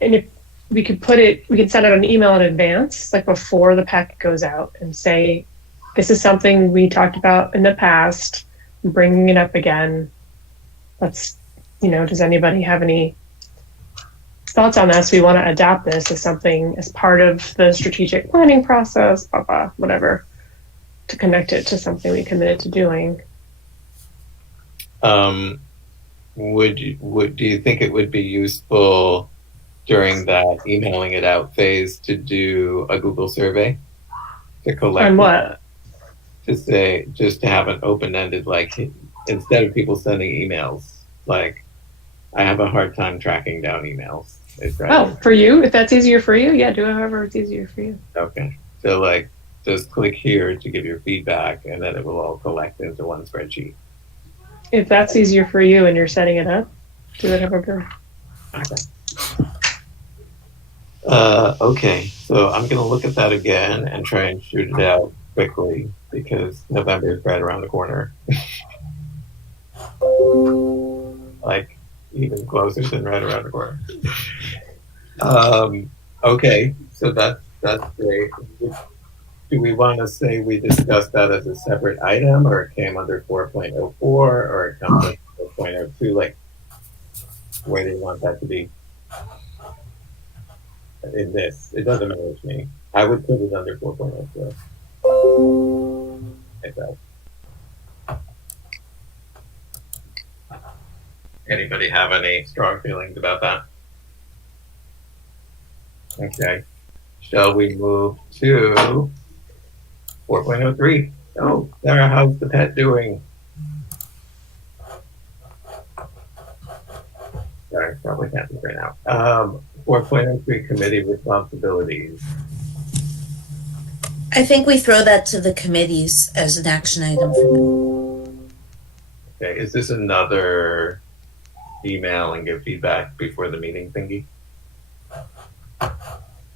if we could we could send out an email in advance, like before the packet goes out, and say, this is something we talked about in the past, I'm bringing it up again. Let's, does anybody have any thoughts on this? We want to adopt this as something as part of the strategic planning process, blah, blah, whatever, to connect it to something we committed to doing. Do you think it would be useful during that emailing it out phase to do a Google survey to collect? On what? Just to have an open-ended, like, instead of people sending emails, like, I have a hard time tracking down emails. For you? If that's easier for you, yeah, do it however it's easier for you. Okay. So, like, just click here to give your feedback, and then it will all collect into one spreadsheet. If that's easier for you and you're setting it up, do it however. Okay. Okay, so I'm going to look at that again and try and shoot it out quickly because November is right around the corner. Like, even closer than right around the corner. Okay, so that's great. Do we want to say we discussed that as a separate item, or it came under 4.04, or it comes under 4.02? Like, where do you want that to be? In this, it doesn't matter to me. I would put it under 4.04. Myself. Anybody have any strong feelings about that? Okay. Shall we move to 4.03? Oh, Sarah, how's the pet doing? Sorry, probably can't think right now. 4.03 committee responsibilities. I think we throw that to the committees as an action item for me. Okay, is this another email and give feedback before the meeting thingy?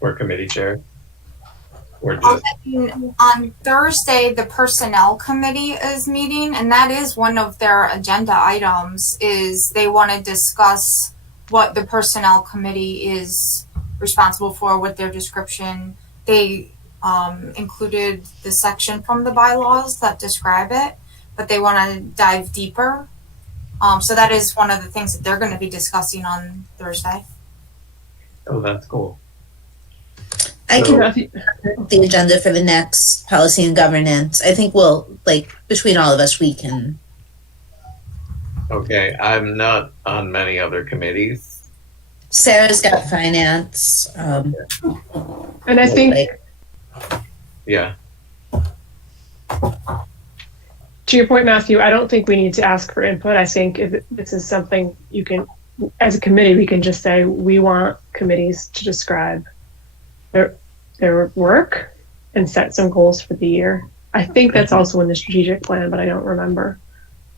Or committee chair? Or just on Thursday, the personnel committee is meeting, and that is one of their agenda items, is they want to discuss what the personnel committee is responsible for with their description. They included the section from the bylaws that describe it, but they want to dive deeper. So that is one of the things that they're going to be discussing on Thursday. Oh, that's cool. I So- can the agenda for the next policy and governance. I think we'll, like, between all of us, we can. Okay, I'm not on many other committees. Sarah's got finance. And I think, like, Yeah. to your point, Matthew, I don't think we need to ask for input. I think if this is something you can, as a committee, we can just say we want committees to describe their work and set some goals for the year. I think that's also in the strategic plan, but I don't remember.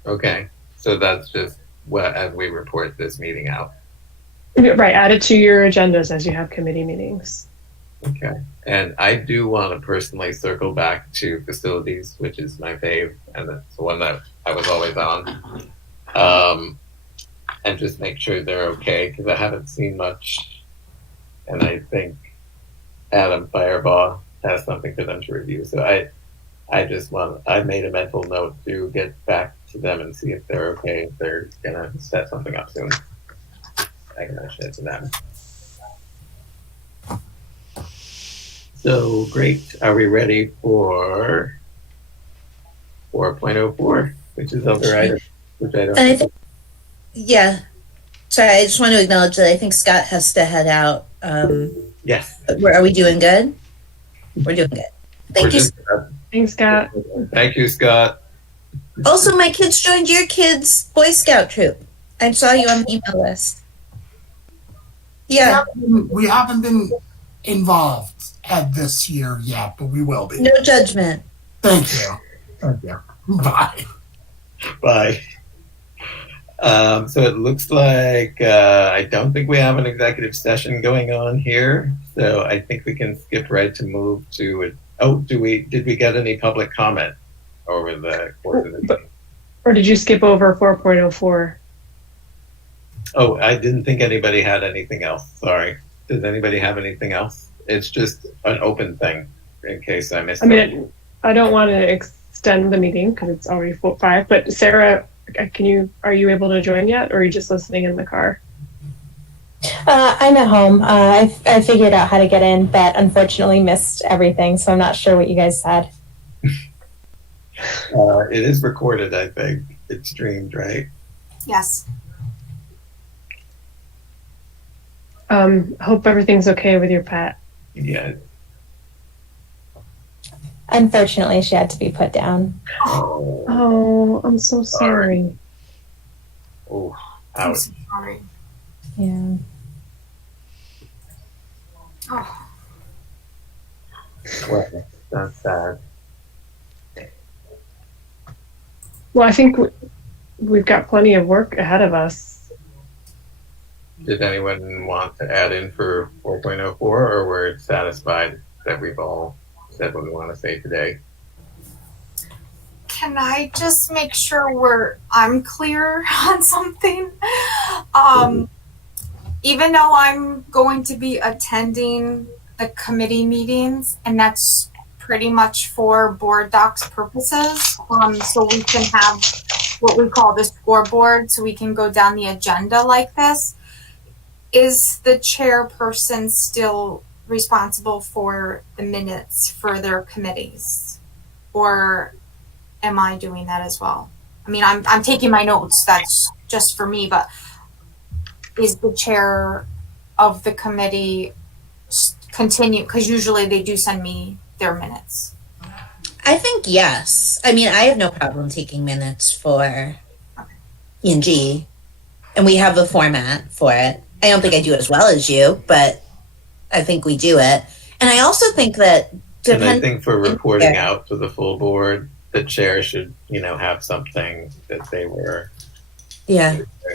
Okay, so that's just what as we report this meeting out. Right, add it to your agendas as you have committee meetings. Okay, and I do want to personally circle back to facilities, which is my fave, and that's the one that I was always on, and just make sure they're okay because I haven't seen much, and I think Adam Firebaugh has something for them to review. So I made a mental note to get back to them and see if they're okay. If they're gonna set something up soon, I can mention it to them. So great. Are we ready for 4.04, which is other items, which I don't. And I think, yeah. Sorry, I just want to acknowledge that I think Scott has to head out. Yes. Are we doing good? We're doing good. Thank you. Thanks, Scott. Thank you, Scott. Also, my kids joined your kids' Boy Scout troop. I saw you on the email list. Yeah, We haven't been involved at this year yet, but we will be. no judgment. Thank you. Thank you. Bye. Bye. So it looks like I don't think we have an executive session going on here. So I think we can skip right to move to it. Oh, did we get any public comment over the course of the meeting? Or did you skip over 4.04? Oh, I didn't think anybody had anything else. Sorry. Does anybody have anything else? It's just an open thing in case I missed it. I don't want to extend the meeting because it's already 5. But Sarah, are you able to join yet, or are you just listening in the car? I'm at home. I figured out how to get in, but unfortunately missed everything, so I'm not sure what you guys said. It is recorded, I think. It's streamed, right? Yes. Hope everything's okay with your pet. Yeah. Unfortunately, she had to be put down. Oh, I'm so sorry. Oh, I'm ouch. so sorry. Yeah. Oh. Well, that's sad. Well, I think we've got plenty of work ahead of us. Did anyone want to add in for 4.04, or we're satisfied that we've all said what we want to say today? Can I just make sure I'm clear on something? Even though I'm going to be attending the committee meetings, and that's pretty much for board docs purposes, so we can have what we call the scoreboard, so we can go down the agenda like this. Is the chairperson still responsible for the minutes for their committees, or am I doing that as well? I mean, I'm taking my notes. That's just for me, but is the chair of the committee continue? Because usually they do send me their minutes. I think yes. I mean, I have no problem taking minutes for E&G, and we have a format for it. I don't think I do it as well as you, but I think we do it. And I also think that And I think for reporting out to the full board, the chair should, have something that they were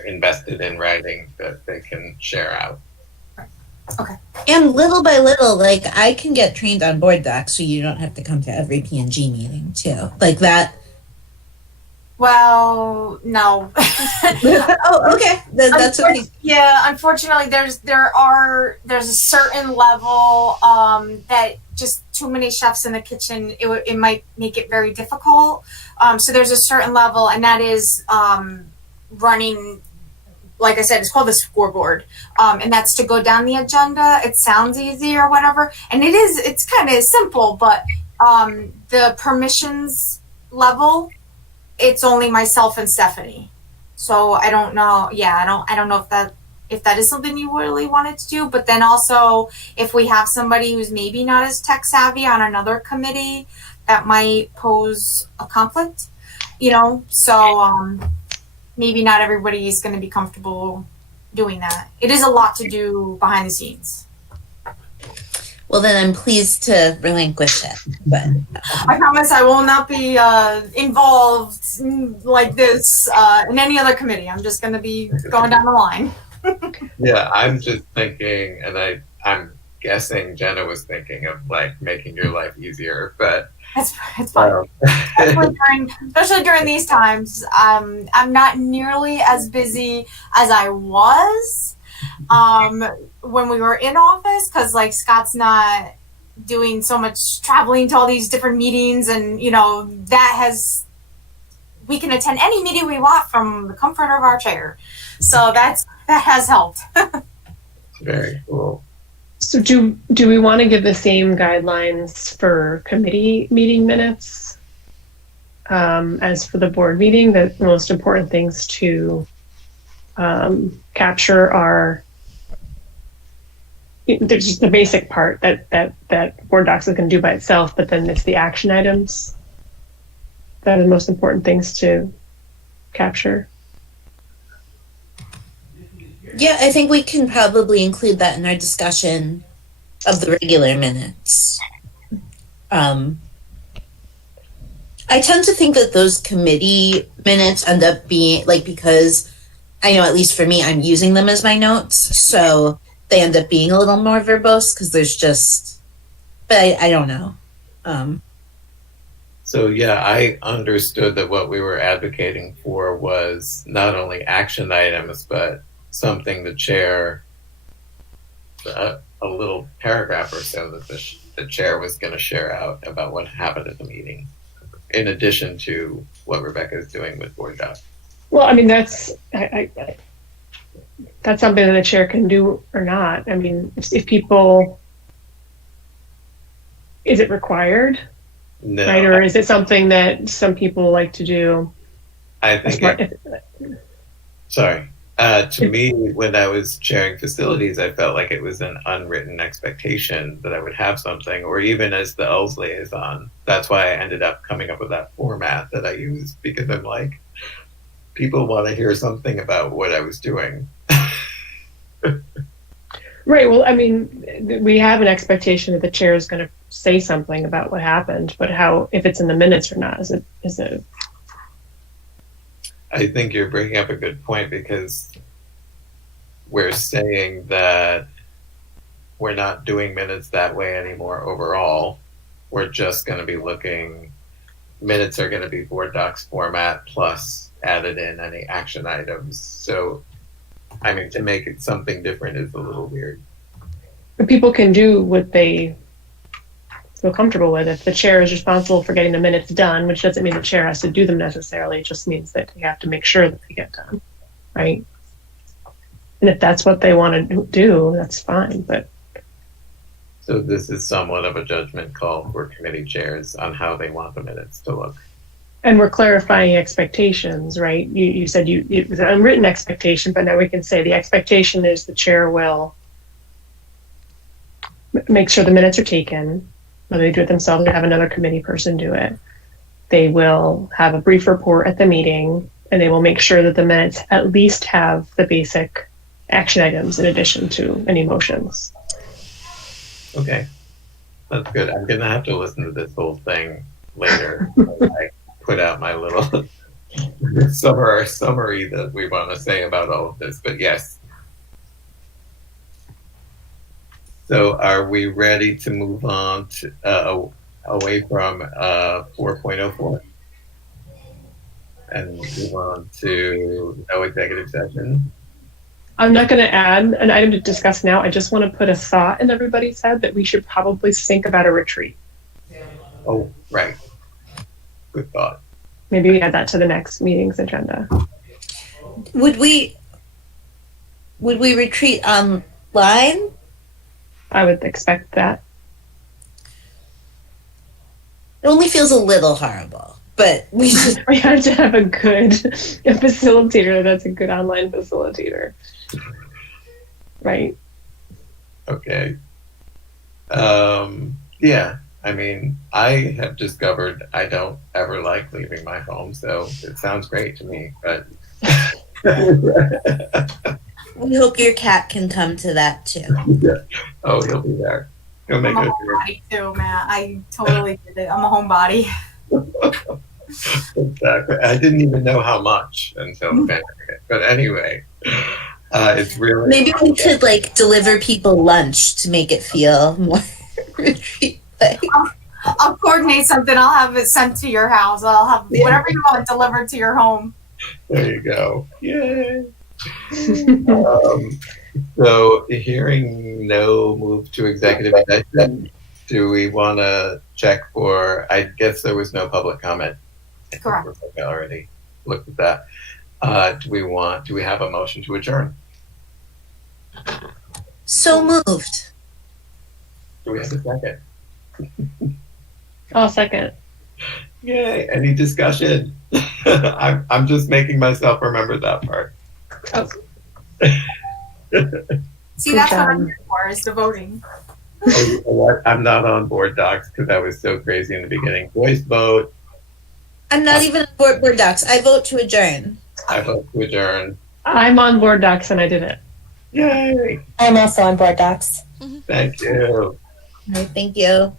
invested in writing that they can share out. Okay. And little by little, like, I can get trained on board docs so you don't have to come to every P&G meeting too. Like that. Well, no. Oh, okay. That's okay. Yeah, unfortunately, there's a certain level that just too many chefs in the kitchen, it might make it very difficult. So there's a certain level, and that is running like I said, it's called the scoreboard. And that's to go down the agenda. It sounds easy or whatever. And it's kind of simple, but the permissions level, it's only myself and Stephanie. So I don't know. Yeah, I don't know if that is something you really wanted to do. But then also, if we have somebody who's maybe not as tech savvy on another committee, that might pose a conflict, So maybe not everybody is going to be comfortable doing that. It is a lot to do behind the scenes. Well, then I'm pleased to relinquish it. But I promise I will not be involved like this in any other committee. I'm just going to be going down the line. Yeah, I'm just thinking, and I'm guessing Jenna was thinking of like making your life easier, but it's fine. Especially during these times, I'm not nearly as busy as I was when we were in office, because like Scott's not doing so much traveling to all these different meetings, and we can attend any meeting we want from the comfort of our chair. So that has helped. Very cool. So do we want to give the same guidelines for committee meeting minutes as for the board meeting? That the most important things to capture are there's just the basic part that board docs is going to do by itself, but then it's the action items that are the most important things to capture. yeah, I think we can probably include that in our discussion of the regular minutes. I tend to think that those committee minutes end up being because I know, at least for me, I'm using them as my notes, so they end up being a little more verbose because there's just, but I don't know. So yeah, I understood that what we were advocating for was not only action items, but something the chair, a little paragraph or so that the chair was going to share out about what happened at the meeting, in addition to what Rebecca is doing with board docs. Well, I mean, that's something that the chair can do or not. I mean, if people, is it required? No, right, or is it something that some people like to do? I think. Sorry. To me, when I was chairing facilities, I felt like it was an unwritten expectation that I would have something, or even as the ELS liaison. That's why I ended up coming up with that format that I used, because I'm like, people want to hear something about what I was doing. Right. Well, I mean, we have an expectation that the chair is going to say something about what happened, but if it's in the minutes or not, is it? I think you're bringing up a good point, because we're saying that we're not doing minutes that way anymore overall. We're just going to be minutes are going to be board docs format plus added in any action items. So, I mean, to make it something different is a little weird. But people can do what they feel comfortable with. If the chair is responsible for getting the minutes done, which doesn't mean the chair has to do them necessarily, it just means that you have to make sure that they get done, right? And if that's what they want to do, that's fine. But so this is somewhat of a judgment call for committee chairs on how they want the minutes to look. And we're clarifying expectations, right? You said it was an unwritten expectation, but now we can say the expectation is the chair will make sure the minutes are taken, whether they do it themselves or have another committee person do it. They will have a brief report at the meeting, and they will make sure that the minutes at least have the basic action items in addition to any motions. Okay, that's good. I'm going to have to listen to this whole thing later. I put out my little summary that we want to say about all of this, but yes. So are we ready to move on to away from 4.04 and move on to no executive session? I'm not going to add an item to discuss now. I just want to put a thought in everybody's head that we should probably think about a retreat. Oh, right. Good thought. Maybe we add that to the next meeting's agenda. would we Would we retreat online? I would expect that. It only feels a little horrible, but we just We have to have a facilitator that's a good online facilitator. Right. Okay. Yeah, I mean, I have discovered I don't ever like leaving my home, so it sounds great to me, but we hope your cat can come to that too. oh, he'll be there. He'll make I'm a it. homebody too, Matt. I totally get it. I'm a homebody. Exactly. I didn't even know how much until the pandemic. But anyway, it's really Maybe we could like deliver people lunch to make it feel more retreat like. I'll coordinate something. I'll have it sent to your house. I'll have whatever you want delivered to your home. There you go. Yay. So hearing no move to executive session, do we want to check for, I guess there was no public comment. Correct. I already looked at that. Do we have a motion to adjourn? So moved. Do we have a second? I'll second. Yay, any discussion? I'm just making myself remember that part. Oh. See, that's what I'm here for, is the voting. Oh, you know what? I'm not on board docs because I was so crazy in the beginning. Voice vote. I'm not even on board docs. I vote to adjourn. I vote to adjourn. I'm on board docs and I did it. Yay! I'm also on board docs. Thank you. All right, thank you.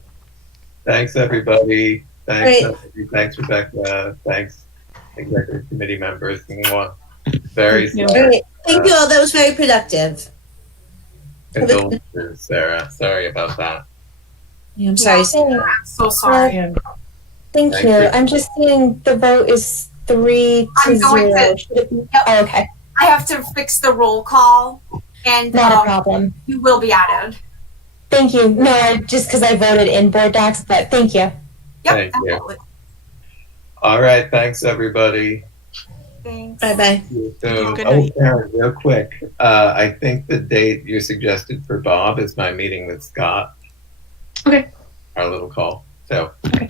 Thanks, everybody. Thanks, Great. Thanks, Rebecca. Thanks, executive committee members. Mwah. Very Thank you. All right, thank you all. That was very productive. condolences, Sarah. Sorry about that. Yeah, I'm sorry. I'm so sorry. Yeah. Thank Thank you. you. I'm just seeing the vote is 3 to I'm going 0. to- Should it be? Yep. Oh, okay. I have to fix the roll call, and Not a problem. you will be added. Thank you. No, just because I voted in board docs, but thank you. Yep. Thank you. absolutely. All right. Thanks, everybody. Thanks. Bye bye. So, Good oh, night. Karen, real quick. I think the date you suggested for Bob is my meeting with Scott. Okay. Our little call. So, Okay.